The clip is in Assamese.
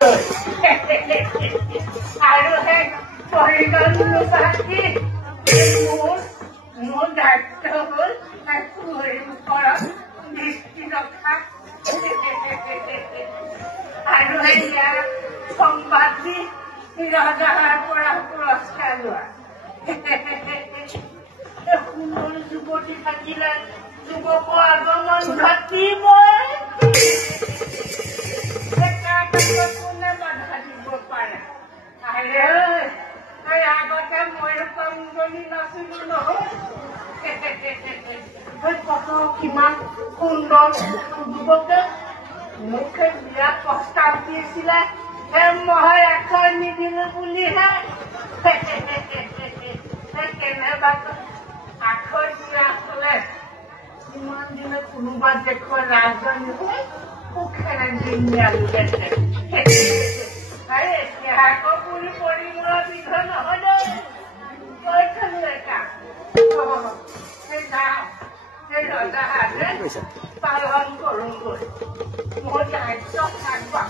আৰু সেই পৰিকল্পনাটি মোৰ দায়িত্ব হ'ল কুঁৱৰীৰ ওপৰত দৃষ্টি ৰখা আৰু ইয়াৰ সংবাদ দি ৰজাৰ পৰা পুৰস্কাৰ লোৱা সুন্দৰ যুৱতী থাকিলে যুৱকৰ আগমন ঘটিবই কোনে বাধা দিব পাৰে আগতে ময়ো কংগনী নাছিলো নহয় কত কিমান সুন্দৰ যুৱকে মোকে বিৰাট প্ৰস্তাৱ দিছিলে মই আখৰ নিদিলো বুলিহে কেনেবা আখৰ দিয়া হলে ইমান দিনে কোনোবা দেখুৱা ৰাজধানী হৈ সুখেৰে দিন এতিয়া আকৌ পুৰি পৰিমূৰৰ বিধ নহয় কৈ খালো এটা সেই ৰজা হাতে পালন কৰোঁগৈ মোৰ দায়িত্ব থাকবা